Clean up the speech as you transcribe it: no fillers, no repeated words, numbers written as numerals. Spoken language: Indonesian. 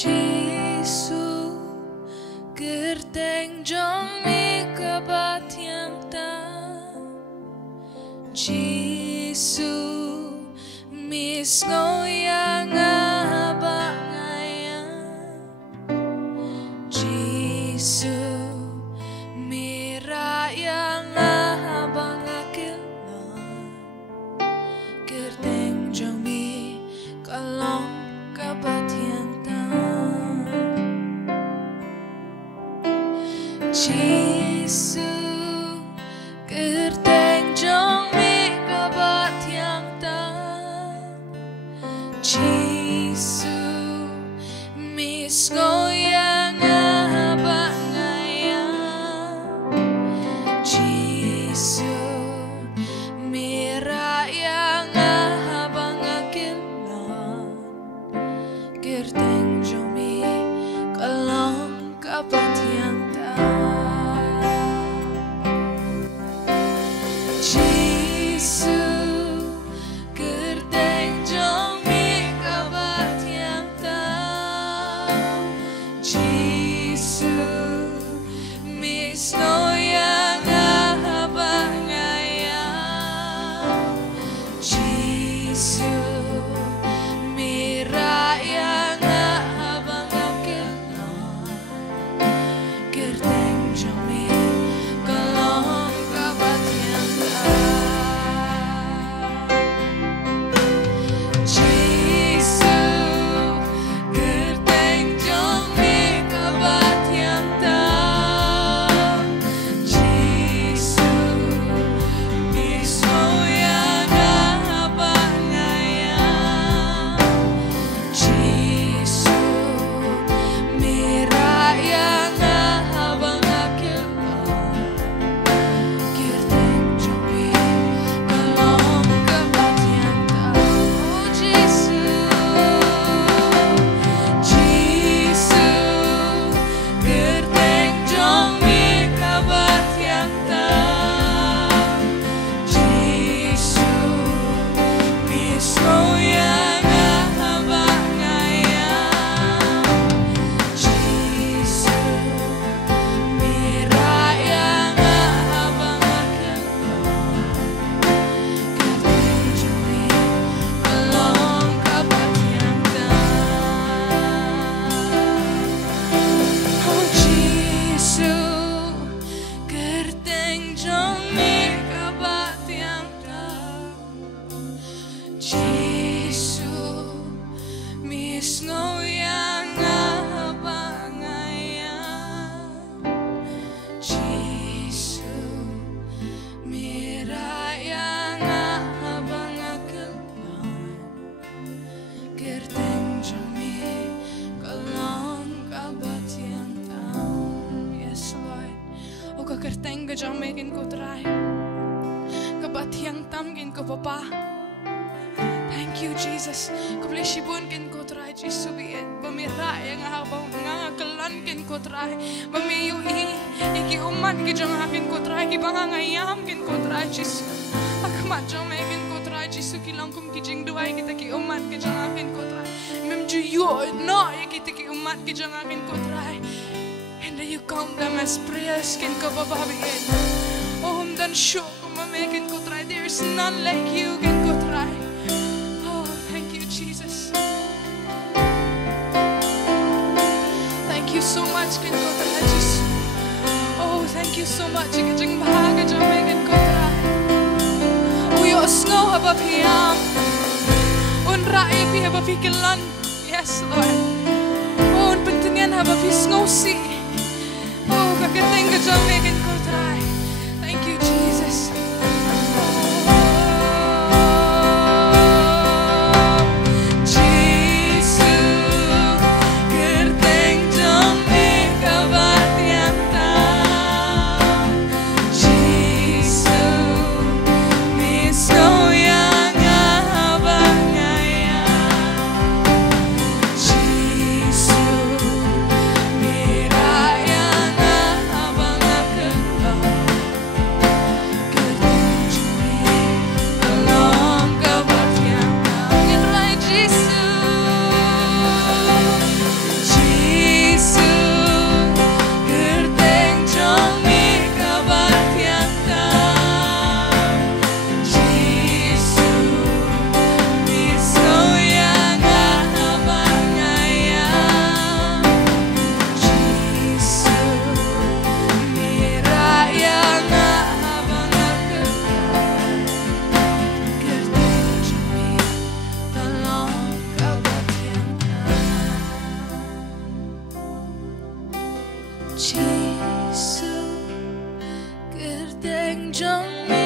Jisu gerteng jong mi kabat yang ta Jisu mis ngoyang abang ayang Jisu mira yang abang akil gerteng jong mi kalong kabat yang ta Jisu gerteng jong mi kabat yang ta Jisu mis ngoyang abang ayang Jisu mira yang abang akilon gerteng jong mi kalong kabat yang ta Jisu gerteng jong mi kabat yang ta Jisu mis ngoyang abang ayang Jisu mira yang abang akilon gerteng jong mi kalong kabat yang ta Jisu gerteng jong mi kabat yang ta Jisu mis ngoyang abang ayang Jisu mira yang abang akilon gerteng jong mi kalong kabat yang ta Oh Jisu Jisu gerteng jong mi kabat yang ta Jisu mis ngoyang abang ayang Jisu mira yang abang akilon gerteng jong mi kalong kabat yang ta Oh Jisu gerteng jong mi kabat yang ta Jisu mis ngoyang abang ayang Jisu mira yang abang akilon gerteng jong mi kalong kabat yang ta Yes Lord O kagerteng ka jong mi kin ko try kabat yang tam kin ko papa Thank you Jesus kablesibon kin ko try Jisu biit bamira yang habang ngakalan kin ko try bamiyo iki uman ki jong kin ko try ki bangangayam kin ko try Jisu akamat jong mi kin ko try Jisu kilangkum ki jing duay kita ki umat ki jong kin ko try mem ju yo no kita ki umat ki jong kin ko try and you count them as prayers kin ko bababiin oh dan show makin ko try there is none like you kin ko try oh thank you Jesus thank you so much kin ko try Jesus oh thank you so much jing bahaga jong kin ko try oh yo snow haba piyam unra pi haba pikilan yes Lord oh pentingan haba pi snow si oh kageteng ka jong kin ko try thank you Jesus Jisu gerteng jong mi kabat yang ta Jisu mis ngoyang abang ayang Jisu mira yang abang akilon Jangan